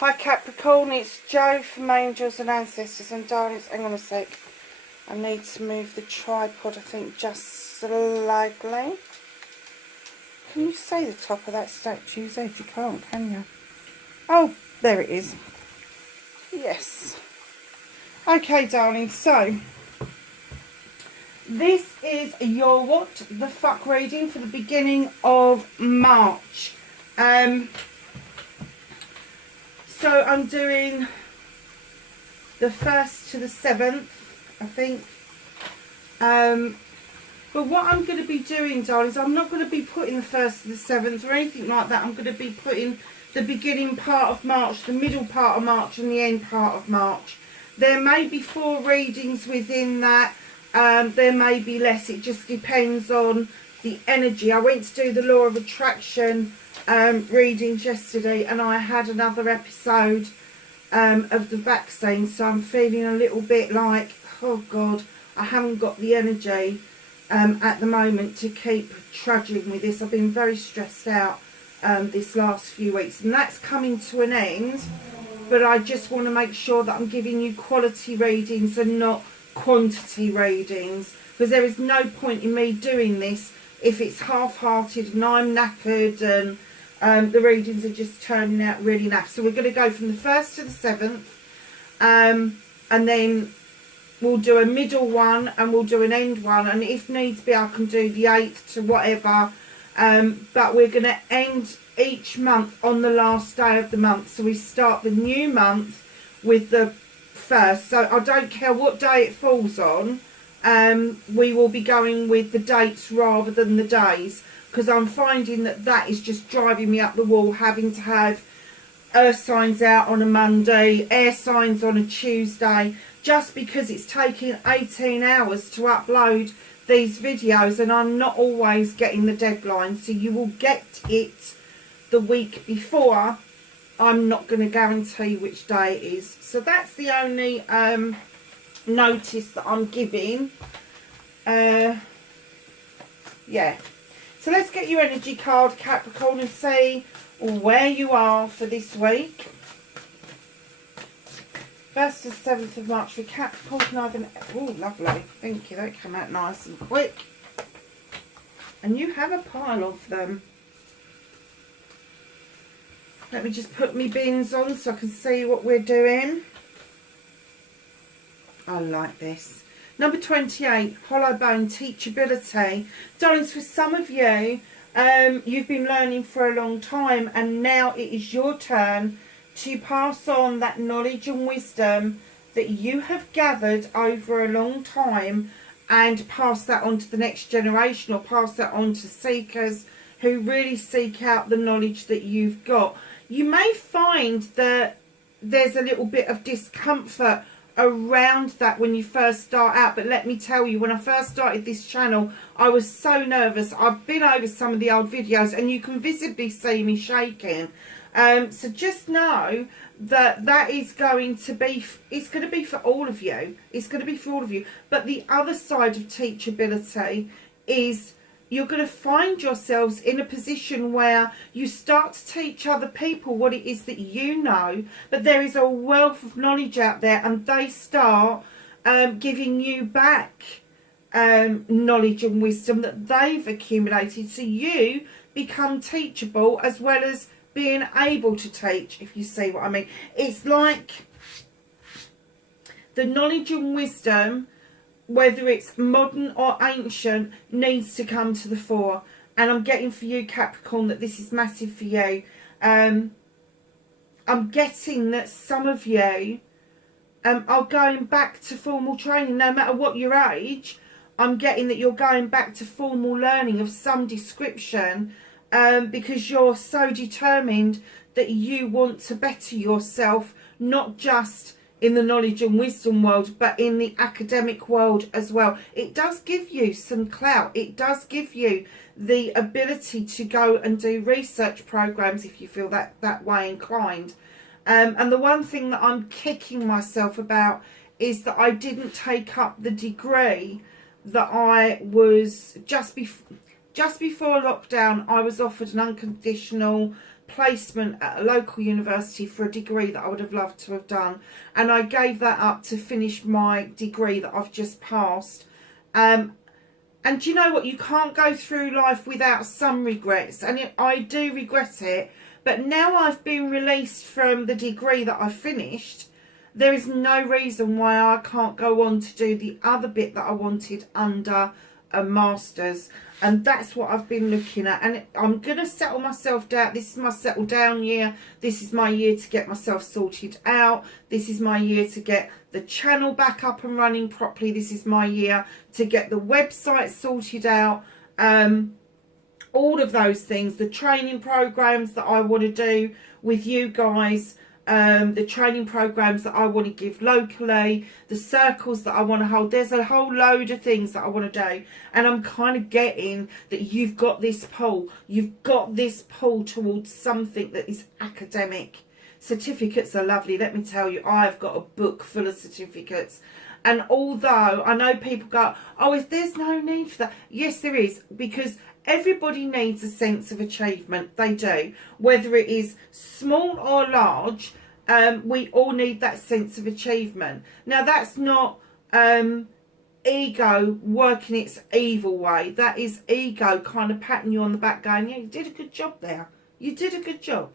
Hi Capricorn, it's Jo from Angels and Ancestors, and darlings, hang on a sec. I need to move the tripod, I think, just slightly. Can you see the top of that statue's head? You can't, can you? Oh, there it is. Yes. Okay, darling, so this is your what the fuck reading for the beginning of March. So I'm doing the 1st to the 7th, I think. But what I'm going to be doing, darlings, I'm not going to be putting the 1st to the 7th or anything like that. I'm going to be putting the beginning part of March, the middle part of March, and the end part of March. There may be 4 readings within that. There may be less. It just depends on the energy. I went to do the Law of Attraction readings yesterday, and I had another episode of the vaccine, so I'm feeling a little bit like, oh God, I haven't got the energy at the moment to keep trudging with this. I've been very stressed out this last few weeks, and that's coming to an end, but I just want to make sure that I'm giving you quality readings and not quantity readings, because there is no point in me doing this if it's half-hearted and I'm knackered and the readings are just turning out really naff. So we're going to go from the 1st to the 7th, and then we'll do a middle one and we'll do an end one, and if needs be I can do the 8th to whatever, but we're going to end each month on the last day of the month. So we start the new month with the 1st, so I don't care what day it falls on, we will be going with the dates rather than the days, because I'm finding that that is just driving me up the wall, having to have earth signs out on a Monday, air signs on a Tuesday, just because it's taking 18 hours to upload these videos and I'm not always getting the deadline. So you will get it the week before. I'm not going to guarantee which day it is. So that's the only notice that I'm giving. Yeah. So let's get your energy card, Capricorn, and see where you are for this week. 1st to 7th of March for Capricorn. Oh, lovely. Thank you. They come out nice and quick. And you have a pile of them. Let me just put my bins on so I can see what we're doing. I like this. Number 28, Hollow Bone, Teachability. Darlings, for some of you, you've been learning for a long time, and now it is your turn to pass on that knowledge and wisdom that you have gathered over a long time, and pass that on to the next generation, or pass that on to seekers who really seek out the knowledge that you've got. You may find that there's a little bit of discomfort around that when you first start out, but let me tell you, when I first started this channel I was so nervous. I've been over some of the old videos and you can visibly see me shaking, so just know that that is going to be, it's going to be for all of you. It's going to be for all of you. But the other side of teachability is you're going to find yourselves in a position where you start to teach other people what it is that you know, but there is a wealth of knowledge out there, and they start giving you back knowledge and wisdom that they've accumulated. So you become teachable as well as being able to teach, if you see what I mean. It's like the knowledge and wisdom, whether it's modern or ancient, needs to come to the fore. And I'm getting for you, Capricorn, that this is massive for you. I'm getting that some of you are going back to formal training, no matter what your age. I'm getting that you're going back to formal learning of some description, because you're so determined that you want to better yourself, not just in the knowledge and wisdom world, but in the academic world as well. It does give you some clout. It does give you the ability to go and do research programs if you feel that way inclined. And the one thing that I'm kicking myself about is that I didn't take up the degree that I was just before lockdown. I was offered an unconditional placement at a local university for a degree that I would have loved to have done, and I gave that up to finish my degree that I've just passed. And do you know what? You can't go through life without some regrets, and I do regret it. But now I've been released from the degree that I finished, there is no reason why I can't go on to do the other bit that I wanted under a master's. And that's what I've been looking at. And I'm going to settle myself down. This is my settle down year. This is my year to get myself sorted out. This is my year to get the channel back up and running properly. This is my year to get the website sorted out. All of those things, the training programs that I want to do with you guys, the training programs that I want to give locally, the circles that I want to hold. There's a whole load of things that I want to do, and I'm kind of getting that you've got this pull. You've got this pull towards something that is academic. Certificates are lovely. Let me tell you, I've got a book full of certificates. And although I know people go, oh, if there's no need for that. Yes, there is, because everybody needs a sense of achievement. They do. Whether it is small or large, we all need that sense of achievement. Now, that's not ego working its evil way. That is ego kind of patting you on the back going, yeah, you did a good job there. You did a good job.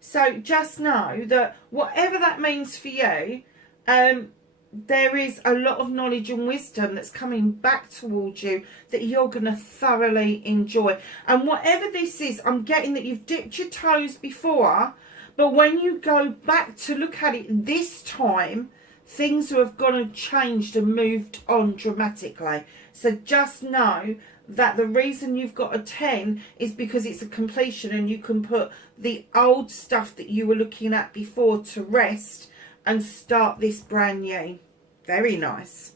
So just know that whatever that means for you, there is a lot of knowledge and wisdom that's coming back towards you that you're going to thoroughly enjoy. And whatever this is, I'm getting that you've dipped your toes before, but when you go back to look at it this time, things have gone and changed and moved on dramatically. So just know that the reason you've got a 10 is because it's a completion, and you can put the old stuff that you were looking at before to rest and start this brand new. Very nice.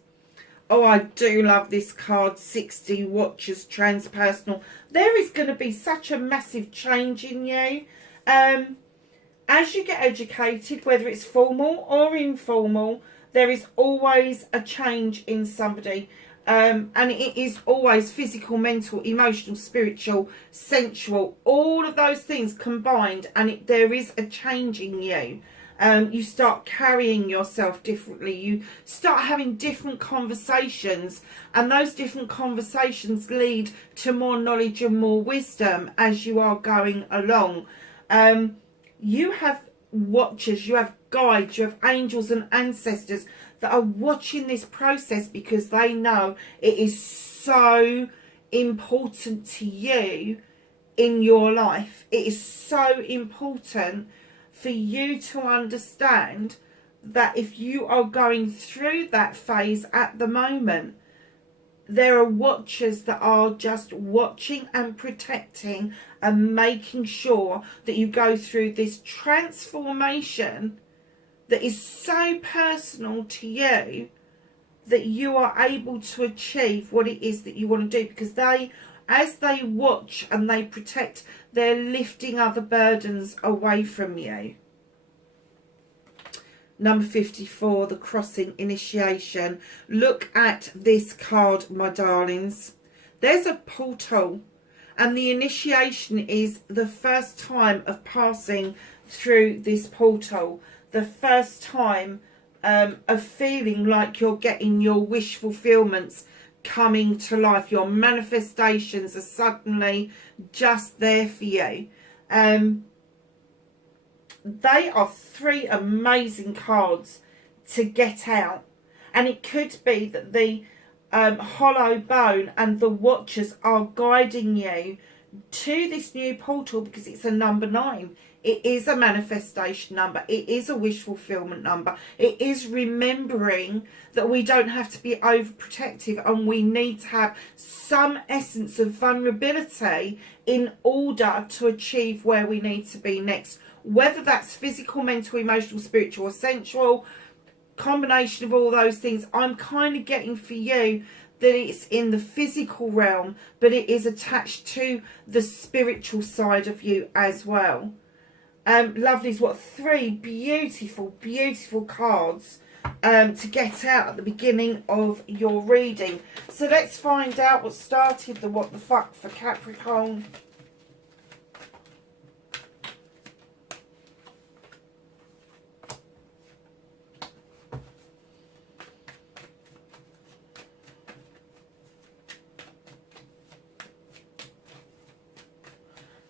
Oh, I do love this card, 60 Watchers Transpersonal. There is going to be such a massive change in you. As you get educated, whether it's formal or informal, there is always a change in somebody. And it is always physical, mental, emotional, spiritual, sensual, all of those things combined, and there is a change in you. You start carrying yourself differently. You start having different conversations, and those different conversations lead to more knowledge and more wisdom as you are going along. You have watchers, you have guides, you have angels and ancestors that are watching this process because they know it is so important to you in your life. It is so important for you to understand that if you are going through that phase at the moment, there are watchers that are just watching and protecting and making sure that you go through this transformation that is so personal to you that you are able to achieve what it is that you want to do, because they, as they watch and they protect, they're lifting other burdens away from you. Number 54, the crossing initiation. Look at this card, my darlings. There's a portal, and the initiation is the first time of passing through this portal. The first time of feeling like you're getting your wish fulfillments coming to life. Your manifestations are suddenly just there for you. They are 3 amazing cards to get out, and it could be that the hollow bone and the watchers are guiding you to this new portal because it's a number 9. It is a manifestation number. It is a wish fulfillment number. It is remembering that we don't have to be overprotective, and we need to have some essence of vulnerability in order to achieve where we need to be next. Whether that's physical, mental, emotional, spiritual, or sensual, combination of all those things, I'm kind of getting for you that it's in the physical realm, but it is attached to the spiritual side of you as well. Lovely's what 3 beautiful, beautiful cards to get out at the beginning of your reading. So let's find out what started the what the fuck for Capricorn.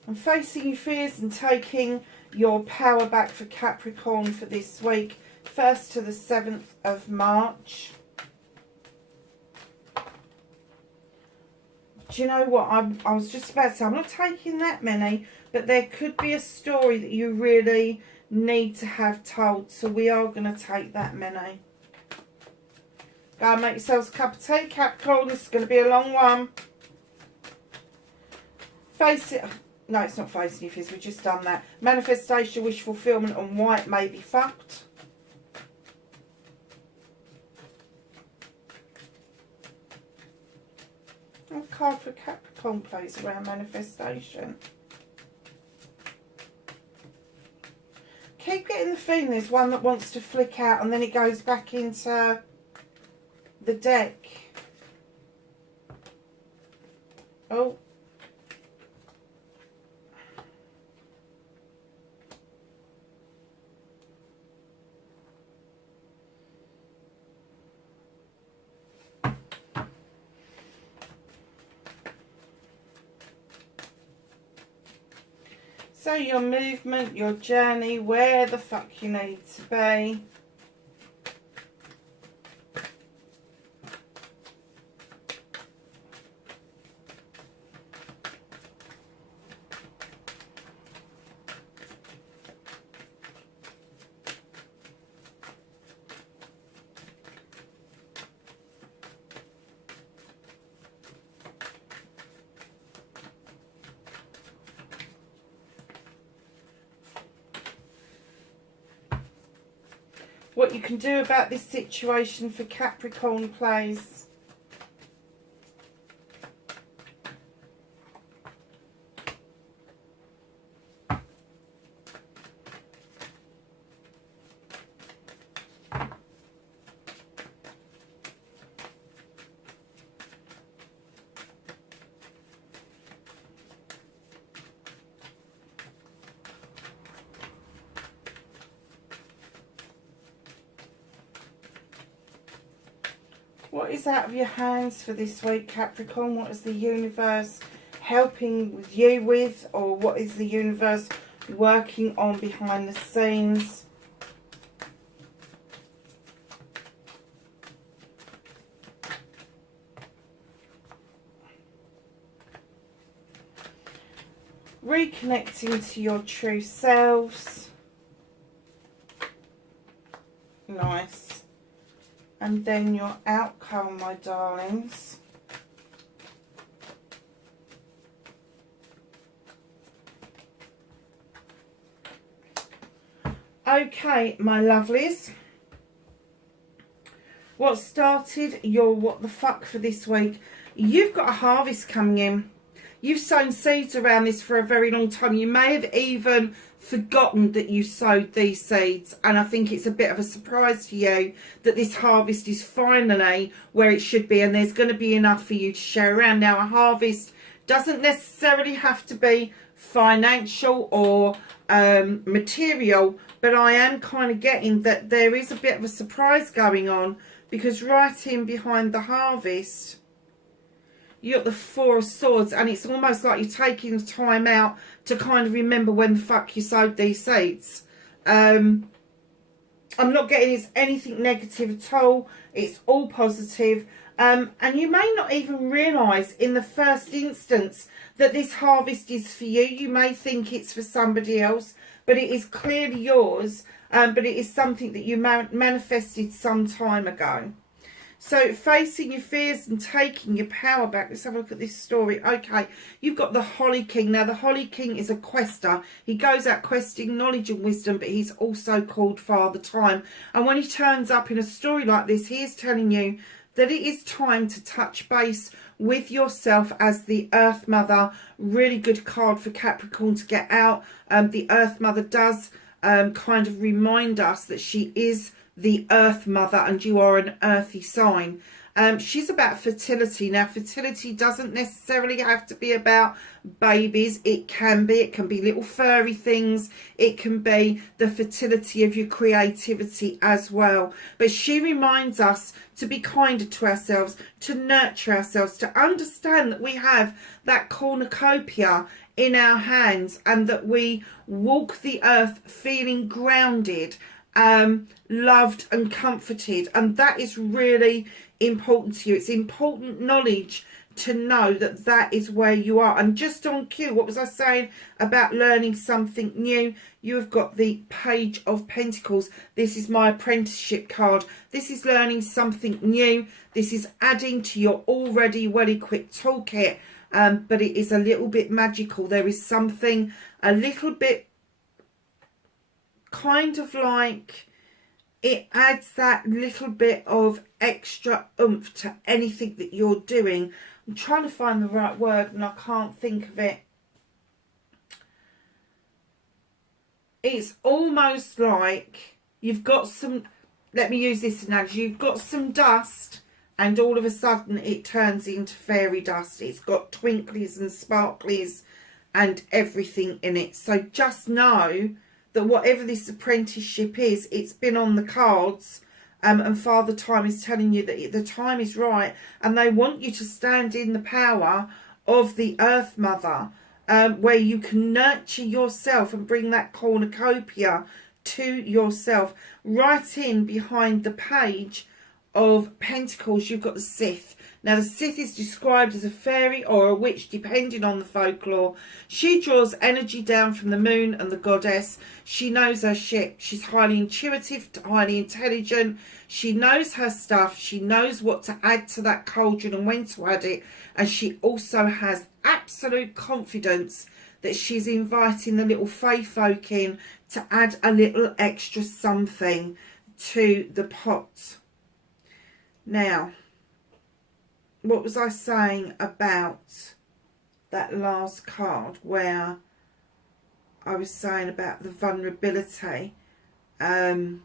And facing your fears and taking your power back for Capricorn for this week, 1st to the 7th of March. Do you know what? I was just about to say, I'm not taking that many, but there could be a story that you really need to have told. So we are going to take that many. Go and make yourselves a cup of tea, Capricorn. This is going to be a long one. Face it. No, it's not facing your fears. We've just done that. Manifestation, wish fulfillment, and white may be fucked. What card for Capricorn plays around manifestation? Keep getting the feeling there's one that wants to flick out and then it goes back into the deck. Oh. So your movement, your journey, where the fuck you need to be. What you can do about this situation for Capricorn plays. What is out of your hands for this week, Capricorn? What is the universe helping with you with? Or what is the universe working on behind the scenes? Reconnecting to your true selves. Nice. And then your outcome, my darlings. Okay, my lovelies. What started your what the fuck for this week? You've got a harvest coming in. You've sown seeds around this for a very long time. You may have even forgotten that you sowed these seeds, and I think it's a bit of a surprise to you that this harvest is finally where it should be, and there's going to be enough for you to share around. Now, a harvest doesn't necessarily have to be financial or material, but I am kind of getting that there is a bit of a surprise going on, because right in behind the harvest you got the Four of Swords, and it's almost like you're taking the time out to kind of remember when the fuck you sowed these seeds. I'm not getting it's anything negative at all. It's all positive. And you may not even realise in the first instance that this harvest is for you. You may think it's for somebody else, but it is clearly yours. But it is something that you manifested some time ago. So facing your fears and taking your power back. Let's have a look at this story. Okay, you've got the Holly King. Now, the Holly King is a quester. He goes out questing knowledge and wisdom, but he's also called Father Time. And when he turns up in a story like this, he is telling you that it is time to touch base with yourself as the Earth Mother. Really good card for Capricorn to get out. The Earth Mother does kind of remind us that she is the Earth Mother, and you are an earthy sign. She's about fertility. Now, fertility doesn't necessarily have to be about babies. It can be little furry things. It can be the fertility of your creativity as well. But she reminds us to be kinder to ourselves, to nurture ourselves, to understand that we have that cornucopia in our hands, and that we walk the earth feeling grounded, loved and comforted. And that is really important to you. It's important knowledge to know that that is where you are. And just on cue, what was I saying about learning something new? You have got the Page of Pentacles. This is my apprenticeship card. This is learning something new. This is adding to your already well-equipped toolkit, but it is a little bit magical. There is something a little bit kind of like, it adds that little bit of extra oomph to anything that you're doing. I'm trying to find the right word and I can't think of it. It's almost like you've got some, let me use this analogy, you've got some dust and all of a sudden it turns into fairy dust. It's got twinklies and sparklies and everything in it. So just know that whatever this apprenticeship is, it's been on the cards. And Father Time is telling you that the time is right, and they want you to stand in the power of the Earth Mother, where you can nurture yourself and bring that cornucopia to yourself. Right in behind the Page of Pentacles, you've got the Sith. Now, the Sith is described as a fairy or a witch, depending on the folklore. She draws energy down from the moon and the goddess. She knows her shit. She's highly intuitive, highly intelligent. She knows her stuff. She knows what to add to that cauldron and when to add it. And she also has absolute confidence that she's inviting the little fae folk in to add a little extra something to the pot. Now, what was I saying about that last card where I was saying about the vulnerability and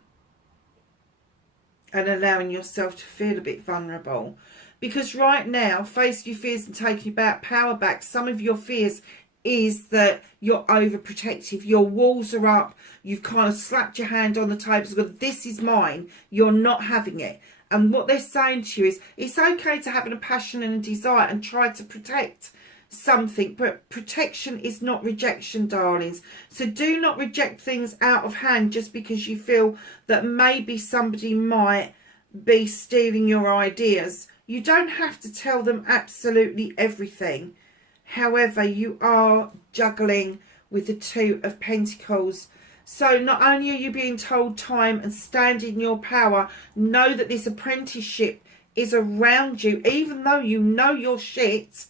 allowing yourself to feel a bit vulnerable? Because right now, face your fears and taking about power back, some of your fears is that you're overprotective. Your walls are up. You've kind of slapped your hand on the table and gone, this is mine. You're not having it. And what they're saying to you is, it's okay to have a passion and a desire and try to protect something, but protection is not rejection, darlings. So do not reject things out of hand just because you feel that maybe somebody might be stealing your ideas. You don't have to tell them absolutely everything. However, you are juggling with the Two of Pentacles. So not only are you being told time and stand in your power, know that this apprenticeship is around you, even though you know your shit.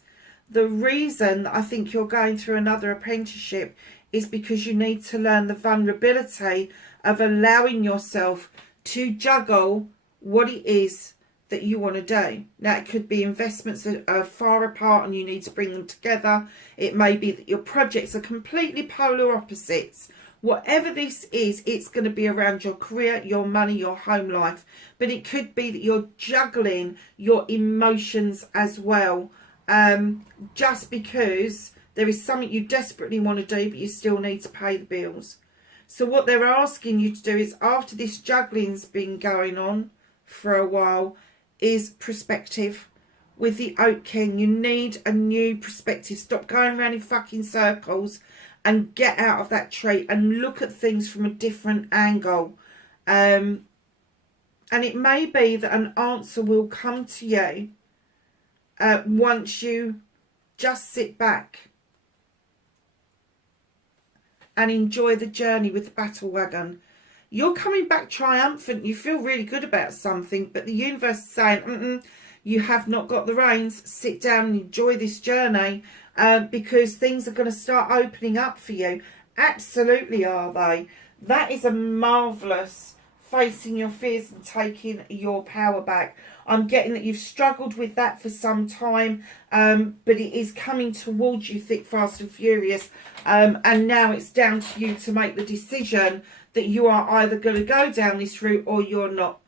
The reason that I think you're going through another apprenticeship is because you need to learn the vulnerability of allowing yourself to juggle what it is that you want to do. Now, it could be investments that are far apart and you need to bring them together. It may be that your projects are completely polar opposites. Whatever this is, it's going to be around your career, your money, your home life. But it could be that you're juggling your emotions as well. Just because there is something you desperately want to do, but you still need to pay the bills. So what they're asking you to do is, after this juggling's been going on for a while, is perspective. With the Oak King, you need a new perspective. Stop going around in fucking circles and get out of that tree and look at things from a different angle. And it may be that an answer will come to you once you just sit back and enjoy the journey with the battle wagon. You're coming back triumphant. You feel really good about something, but the universe is saying, you have not got the reins. Sit down and enjoy this journey. Because things are going to start opening up for you. Absolutely are they. That is a marvellous facing your fears and taking your power back. I'm getting that you've struggled with that for some time, but it is coming towards you thick, fast and furious. And now it's down to you to make the decision that you are either going to go down this route or you're not.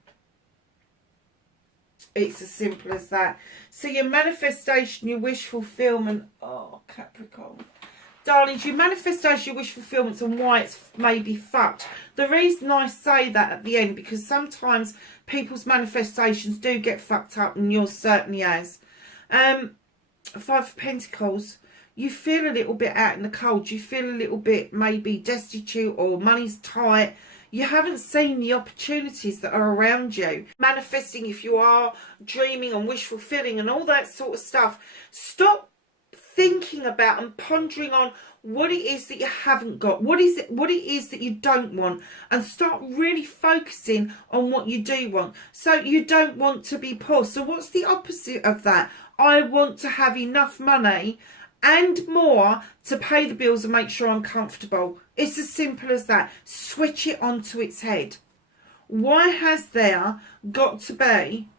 It's as simple as that. So your manifestation, your wish fulfillment. Oh, Capricorn. Darlings, your manifestation, your wish fulfillment and why it's maybe fucked. The reason I say that at the end, because sometimes people's manifestations do get fucked up, and yours certainly has. Five of Pentacles. you feel a little bit out in the cold, you feel a little bit maybe destitute or money's tight, you haven't seen the opportunities that are around you. Manifesting, if you are dreaming and wish fulfilling and all that sort of stuff, stop thinking about and pondering on what it is that you haven't got, what it is that you don't want, and start really focusing on what you do want. So you don't want to be poor. So what's the opposite of that? I want to have enough money and more to pay the bills and make sure I'm comfortable. It's as simple as that. Switch it onto its head. Why has there got to be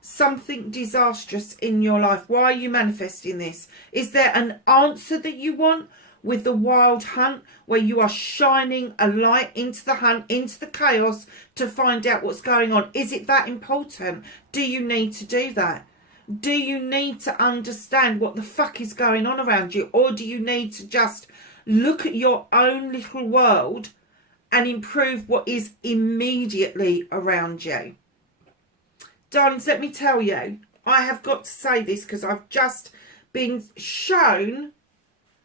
something disastrous in your life? Why are you manifesting this? Is there an answer that you want with the wild hunt, where you are shining a light into the hunt, into the chaos, to find out what's going on? Is it that important? Do you need to do that? Do you need to understand what the fuck is going on around you? Or do you need to just look at your own little world and improve what is immediately around you? Darlings, let me tell you, I have got to say this because I've just been shown,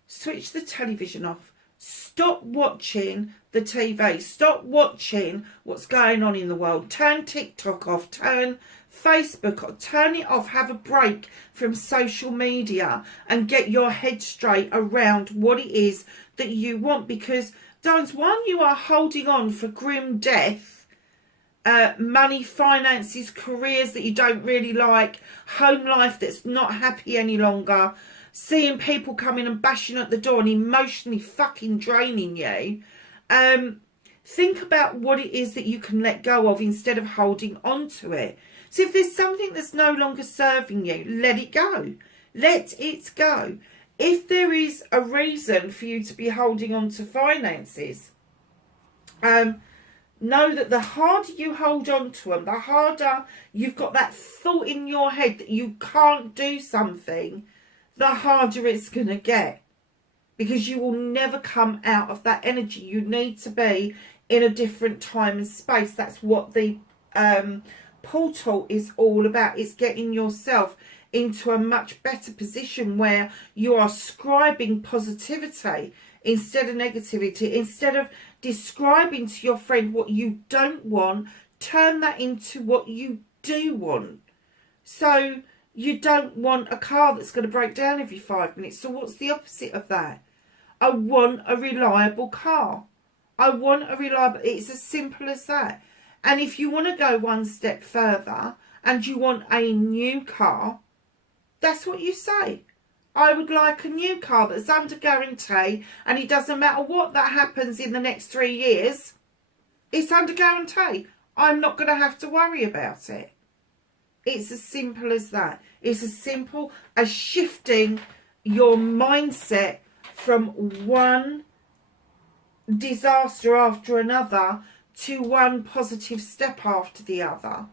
switch the television off. Stop watching the TV. Stop watching what's going on in the world. Turn TikTok off. Turn Facebook off. Turn it off. Have a break from social media and get your head straight around what it is that you want. Because, darlings, while you are holding on for grim death, money, finances, careers that you don't really like, home life that's not happy any longer, seeing people coming and bashing at the door and emotionally fucking draining you, think about what it is that you can let go of instead of holding on to it. So if there's something that's no longer serving you, let it go. Let it go. If there is a reason for you to be holding on to finances, know that the harder you hold on to them, the harder you've got that thought in your head that you can't do something, the harder it's going to get. Because you will never come out of that energy. You need to be in a different time and space. That's what the portal is all about. It's getting yourself into a much better position where you are scribing positivity instead of negativity. Instead of describing to your friend what you don't want, turn that into what you do want. So you don't want a car that's going to break down every 5 minutes. So what's the opposite of that? I want a reliable car. I want a reliable... It's as simple as that. And if you want to go one step further and you want a new car, that's what you say. I would like a new car that's under guarantee, and it doesn't matter what that happens in the next 3 years. It's under guarantee. I'm not going to have to worry about it. It's as simple as that. It's as simple as shifting your mindset from one disaster after another to one positive step after the other.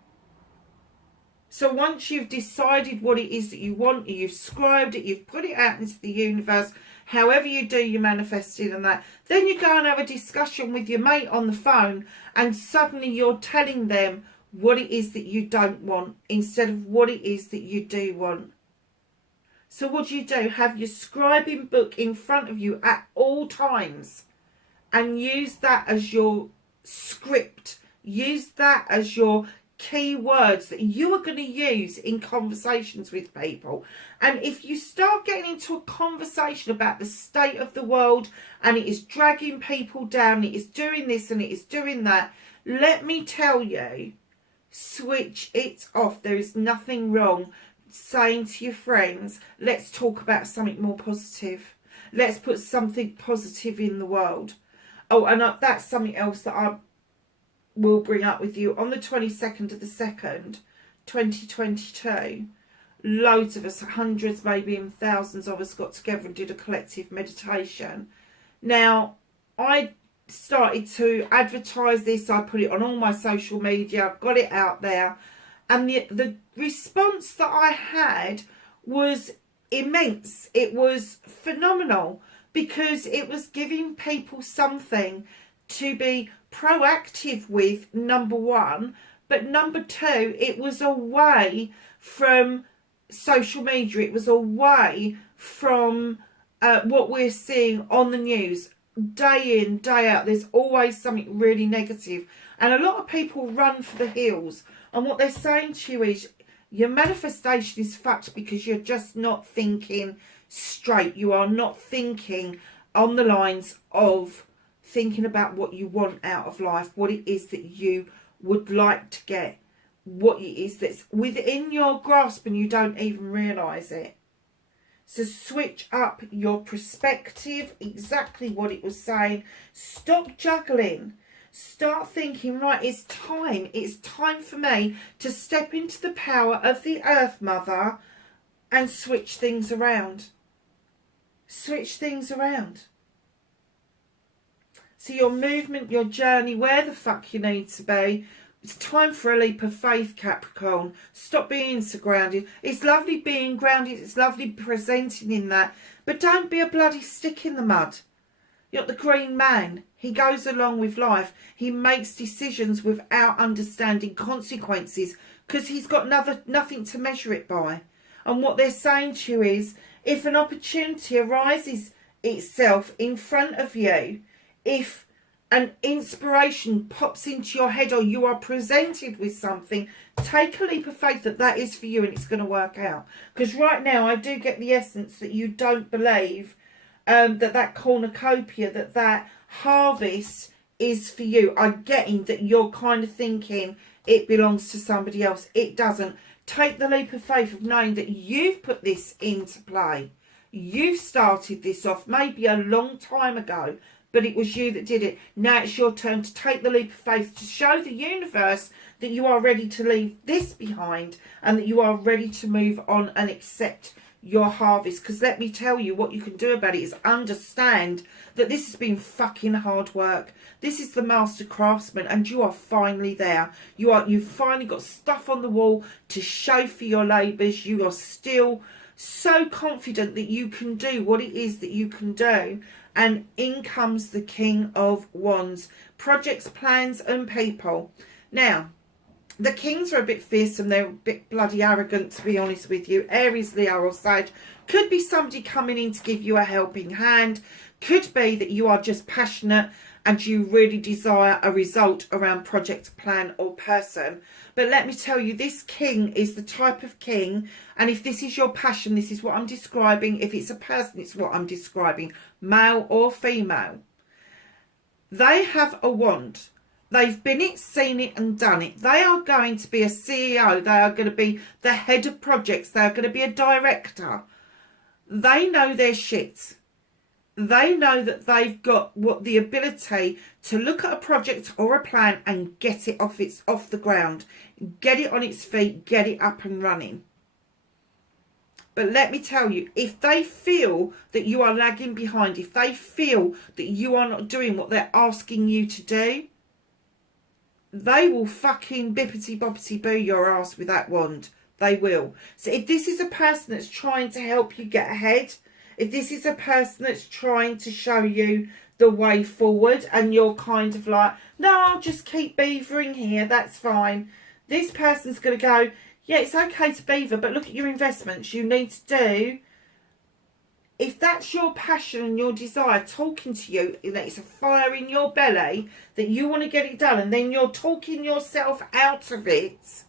So once you've decided what it is that you want, you've scribed it, you've put it out into the universe, however you do your manifesting and that, then you go and have a discussion with your mate on the phone, and suddenly you're telling them what it is that you don't want instead of what it is that you do want. So what do? Have your scribing book in front of you at all times and use that as your script. Use that as your key words that you are going to use in conversations with people. And if you start getting into a conversation about the state of the world and it is dragging people down, it is doing this and it is doing that, let me tell you, switch it off. There is nothing wrong saying to your friends, let's talk about something more positive. Let's put something positive in the world. Oh, and that's something else that I will bring up with you. On the 22nd of the 2nd, 2022, loads of us, hundreds, maybe even thousands of us, got together and did a collective meditation. Now, I started to advertise this. I put it on all my social media, got it out there, and the response that I had was immense. It was phenomenal, because it was giving people something to be proactive with, number one, but number two, it was away from social media. It was away from what we're seeing on the news day in, day out. There's always something really negative. And a lot of people run for the hills. And what they're saying to you is your manifestation is fucked because you're just not thinking straight. You are not thinking on the lines of thinking about what you want out of life, what it is that you would like to get, what it is that's within your grasp and you don't even realise it. So switch up your perspective, exactly what it was saying. Stop juggling. Start thinking, right, it's time for me to step into the power of the Earth Mother and switch things around. Switch things around. So your movement, your journey, where the fuck you need to be. It's time for a leap of faith, Capricorn. Stop being so grounded. It's lovely being grounded. It's lovely presenting in that. But don't be a bloody stick in the mud. You're the green man. He goes along with life. He makes decisions without understanding consequences because he's got nothing to measure it by. And what they're saying to you is, if an opportunity arises itself in front of you, if an inspiration pops into your head or you are presented with something, take a leap of faith that that is for you and it's going to work out. Because right now I do get the essence that you don't believe that cornucopia, that harvest is for you. I'm getting that you're kind of thinking it belongs to somebody else. It doesn't. Take the leap of faith of knowing that you've put this into play. You've started this off maybe a long time ago, but it was you that did it. Now it's your turn to take the leap of faith to show the universe that you are ready to leave this behind and that you are ready to move on and accept your harvest. Because let me tell you, what you can do about it is understand that this has been fucking hard work. This is the master craftsman and you are finally there. You've finally got stuff on the wall to show for your labours. You are still so confident that you can do what it is that you can do. And in comes the King of Wands. Projects, plans and people. Now, the Kings are a bit fearsome. They're a bit bloody arrogant, to be honest with you. Aries, Leo or Sag. Could be somebody coming in to give you a helping hand. Could be that you are just passionate and you really desire a result around project, plan or person. But let me tell you, this king is the type of king, and if this is your passion, this is what I'm describing. If it's a person, it's what I'm describing, male or female. They have a wand. They've been it, seen it and done it. They are going to be a CEO. They are going to be the head of projects. They are going to be a director. They know their shit. They know that they've got the ability to look at a project or a plan and get it off the ground, get it on its feet, get it up and running. But let me tell you, if they feel that you are lagging behind, if they feel that you are not doing what they're asking you to do, they will fucking bippity boppity boo your ass with that wand. They will. So if this is a person that's trying to help you get ahead, if this is a person that's trying to show you the way forward and you're kind of like, no, I'll just keep beavering here, that's fine. This person's going to go, yeah, it's okay to beaver, but look at your investments you need to do. If that's your passion and your desire talking to you, that it's a fire in your belly, that you want to get it done, and then you're talking yourself out of it,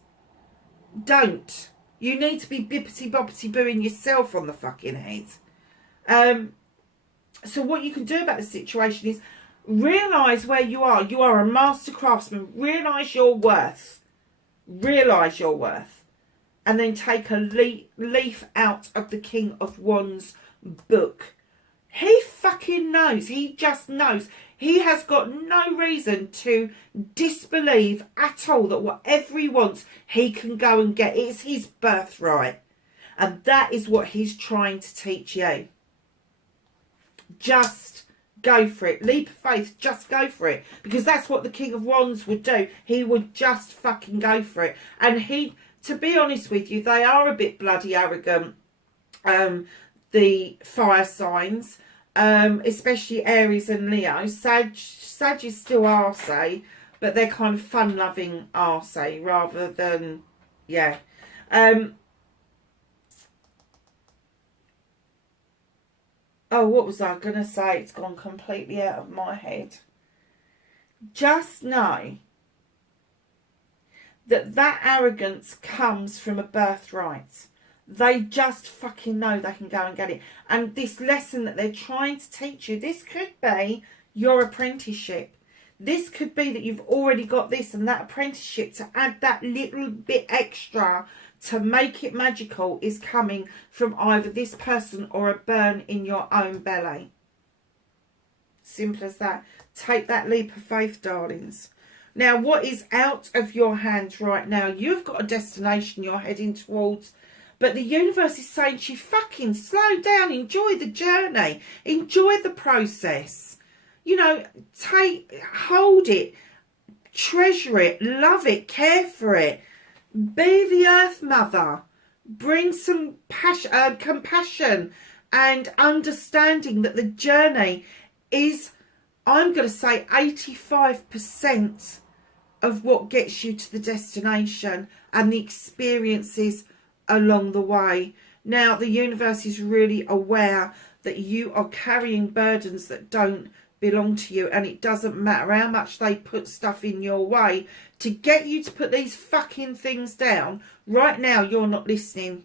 don't. You need to be bippity boppity booing yourself on the fucking head. So what you can do about the situation is realise where you are. You are a master craftsman. Realise your worth. Realise your worth. And then take a leaf out of the King of Wands book. He fucking knows. He just knows. He has got no reason to disbelieve at all that whatever he wants, he can go and get. It's his birthright. And that is what he's trying to teach you. Just go for it. Leap of faith, just go for it. Because that's what the King of Wands would do. He would just fucking go for it. And he, to be honest with you, they are a bit bloody arrogant, the fire signs, especially Aries and Leo. Sag is still arsey, but they're kind of fun-loving arsey rather than, yeah. Oh, what was I going to say? It's gone completely out of my head. Just know that arrogance comes from a birthright. They just fucking know they can go and get it. And this lesson that they're trying to teach you, this could be your apprenticeship. This could be that you've already got this and that apprenticeship to add that little bit extra to make it magical is coming from either this person or a burn in your own belly. Simple as that. Take that leap of faith, darlings. Now, what is out of your hands right now? You've got a destination you're heading towards. But the universe is saying to you, fucking slow down. Enjoy the journey. Enjoy the process. You know, hold it. Treasure it. Love it. Care for it. Be the earth mother. Bring some compassion and understanding that the journey is, I'm going to say, 85% of what gets you to the destination and the experiences along the way. Now, the universe is really aware that you are carrying burdens that don't belong to you, and it doesn't matter how much they put stuff in your way to get you to put these fucking things down. Right now, you're not listening.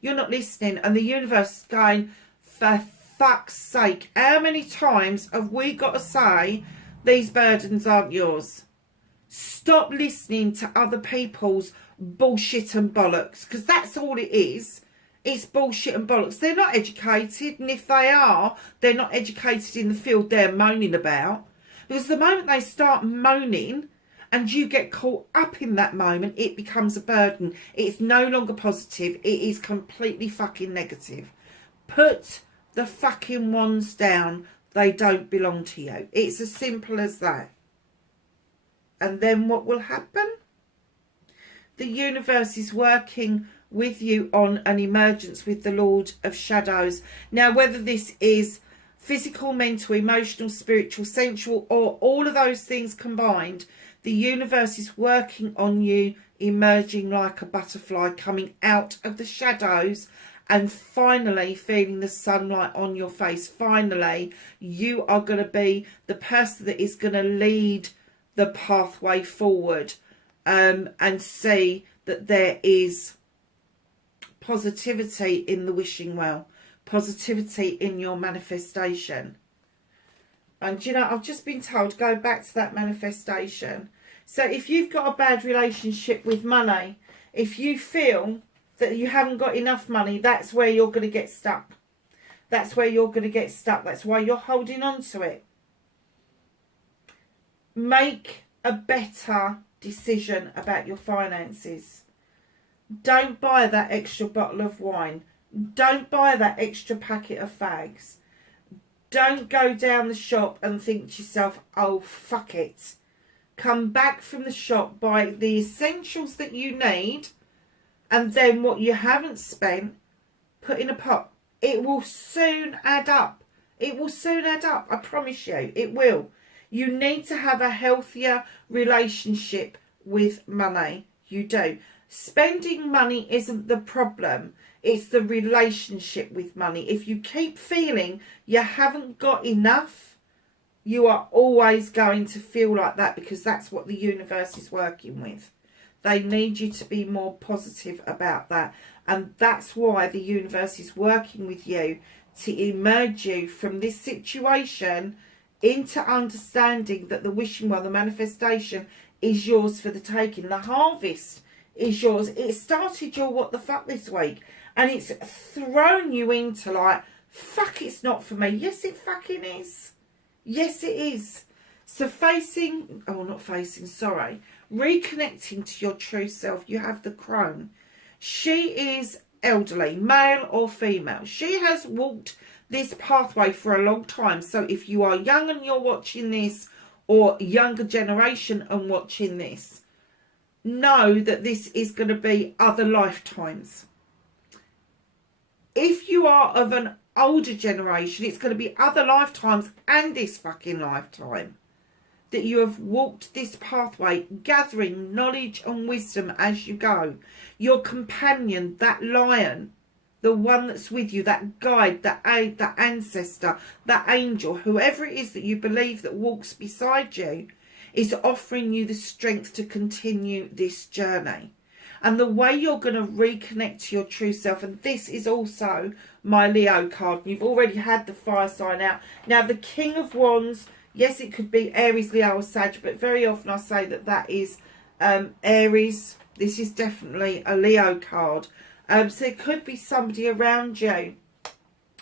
You're not listening, and the universe is going, for fuck's sake, how many times have we got to say these burdens aren't yours? Stop listening to other people's bullshit and bollocks, because that's all it is. It's bullshit and bollocks. They're not educated, and if they are, they're not educated in the field they're moaning about. Because the moment they start moaning and you get caught up in that moment, it becomes a burden. It's no longer positive. It is completely fucking negative. Put the fucking ones down. They don't belong to you. It's as simple as that. And then what will happen? The universe is working with you on an emergence with the Lord of Shadows. Now, whether this is physical, mental, emotional, spiritual, sensual, or all of those things combined, the universe is working on you emerging like a butterfly, coming out of the shadows and finally feeling the sunlight on your face. Finally, you are going to be the person that is going to lead the pathway forward, and see that there is positivity in the wishing well, positivity in your manifestation. And you know, I've just been told, go back to that manifestation. So if you've got a bad relationship with money, if you feel that you haven't got enough money, that's where you're going to get stuck. That's where you're going to get stuck. That's why you're holding on to it. Make a better decision about your finances. Don't buy that extra bottle of wine. Don't buy that extra packet of fags. Don't go down the shop and think to yourself, oh, fuck it. Come back from the shop, buy the essentials that you need, and then what you haven't spent, put in a pot. It will soon add up. It will soon add up. I promise you, it will. You need to have a healthier relationship with money. You do. Spending money isn't the problem. It's the relationship with money. If you keep feeling you haven't got enough, you are always going to feel like that, because that's what the universe is working with. They need you to be more positive about that. And that's why the universe is working with you to emerge you from this situation into understanding that the wishing well, the manifestation, is yours for the taking. The harvest is yours. It started your what the fuck this week, and it's thrown you into like, fuck, it's not for me. Yes, it fucking is. Yes, it is. So reconnecting to your true self. You have the crone. She is elderly, male or female. She has walked this pathway for a long time. So if you are young and you're watching this, or younger generation and watching this, know that this is going to be other lifetimes. If you are of an older generation, it's going to be other lifetimes and this fucking lifetime that you have walked this pathway, gathering knowledge and wisdom as you go. Your companion, that lion, the one that's with you, that guide, that aid, that ancestor, that angel, whoever it is that you believe that walks beside you, is offering you the strength to continue this journey. And the way you're going to reconnect to your true self, and this is also my Leo card. You've already had the fire sign out. Now, the King of Wands, yes, it could be Aries, Leo or Sag, but very often I say that that is Aries. This is definitely a Leo card. So it could be somebody around you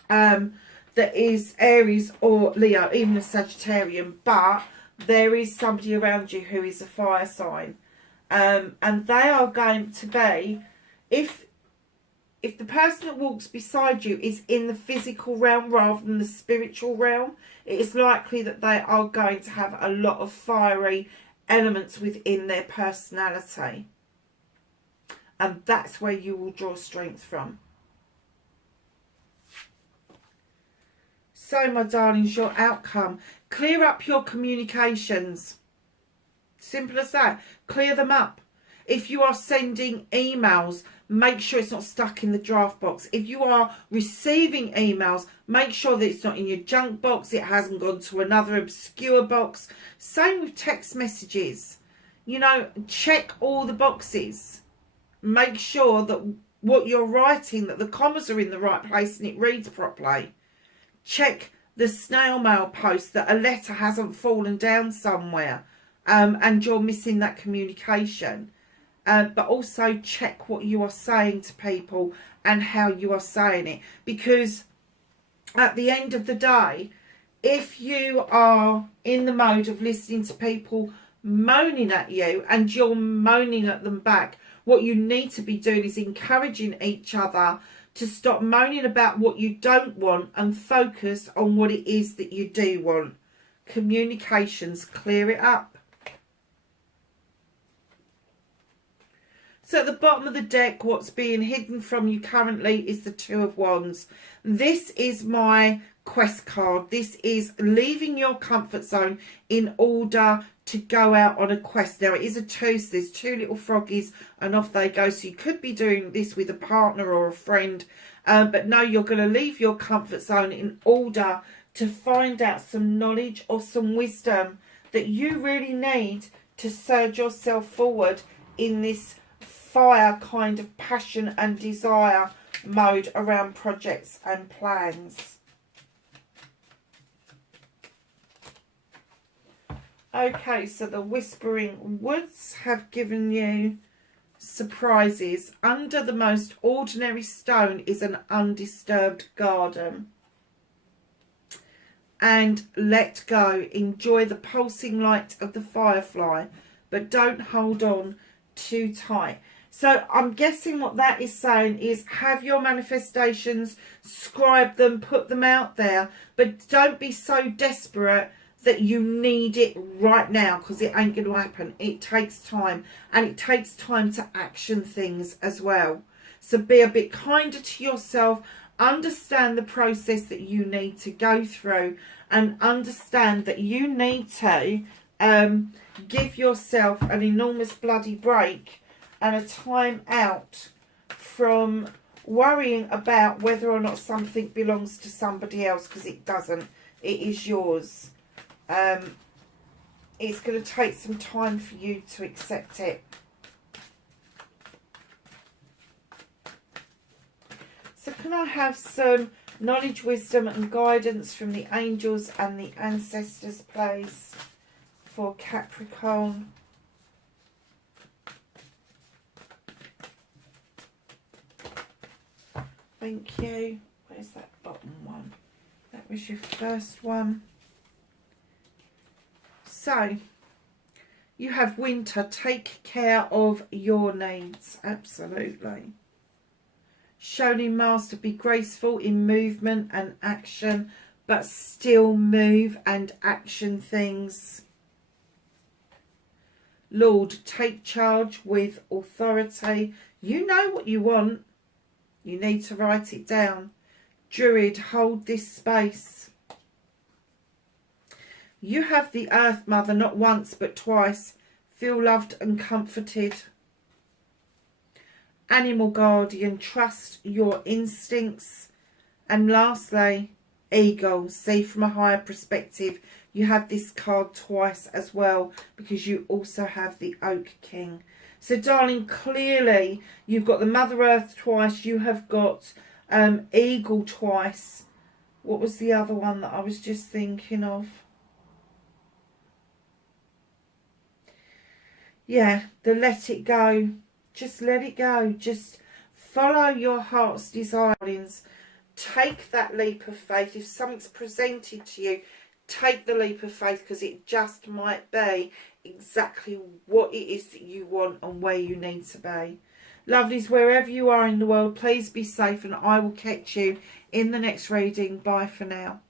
that is Aries or Leo, even a Sagittarian, but there is somebody around you who is a fire sign. And they are going to be, if the person that walks beside you is in the physical realm rather than the spiritual realm, it is likely that they are going to have a lot of fiery elements within their personality. And that's where you will draw strength from. So, my darlings, your outcome. Clear up your communications. Simple as that. Clear them up. If you are sending emails, make sure it's not stuck in the draft box. If you are receiving emails, make sure that it's not in your junk box. It hasn't gone to another obscure box. Same with text messages. You know, check all the boxes. Make sure that what you're writing, that the commas are in the right place and it reads properly. Check the snail mail post, that a letter hasn't fallen down somewhere and you're missing that communication. But also check what you are saying to people and how you are saying it. Because at the end of the day, if you are in the mode of listening to people moaning at you and you're moaning at them back, what you need to be doing is encouraging each other to stop moaning about what you don't want and focus on what it is that you do want. Communications, clear it up. So at the bottom of the deck, what's being hidden from you currently is the Two of Wands. This is my quest card. This is leaving your comfort zone in order to go out on a quest. Now, it is a two, so there's two little froggies and off they go. So you could be doing this with a partner or a friend. But no, you're going to leave your comfort zone in order to find out some knowledge or some wisdom that you really need to surge yourself forward in this fire kind of passion and desire mode around projects and plans. Okay, so the Whispering Woods have given you surprises. Under the most ordinary stone is an undisturbed garden. And let go. Enjoy the pulsing light of the firefly, but don't hold on too tight. So I'm guessing what that is saying is have your manifestations, scribe them, put them out there, but don't be so desperate that you need it right now, because it ain't going to happen. It takes time, and it takes time to action things as well. So be a bit kinder to yourself, understand the process that you need to go through, and understand that you need to give yourself an enormous bloody break and a time out from worrying about whether or not something belongs to somebody else, because it doesn't. It is yours. It's going to take some time for you to accept it. So can I have some knowledge, wisdom and guidance from the angels and the ancestors, please, for Capricorn? Thank you. Where's that bottom one? That was your first one. So, you have winter. Take care of your needs. Absolutely. Shown in Mars to be graceful in movement and action, but still move and action things. Lord, take charge with authority. You know what you want. You need to write it down. Druid, hold this space. You have the Earth Mother not once but twice. Feel loved and comforted. animal guardian, trust your instincts. And lastly, eagle, see from a higher perspective. You have this card twice as well, because you also have the Oak King. So darling, clearly you've got the Mother Earth twice, you have got eagle twice. What was the other one that I was just thinking of? Yeah, the let it go. Just let it go. Just follow your heart's desires. Take that leap of faith. If something's presented to you, take the leap of faith, because it just might be exactly what it is that you want and where you need to be. Lovelies, wherever you are in the world, please be safe, and I will catch you in the next reading. Bye for now.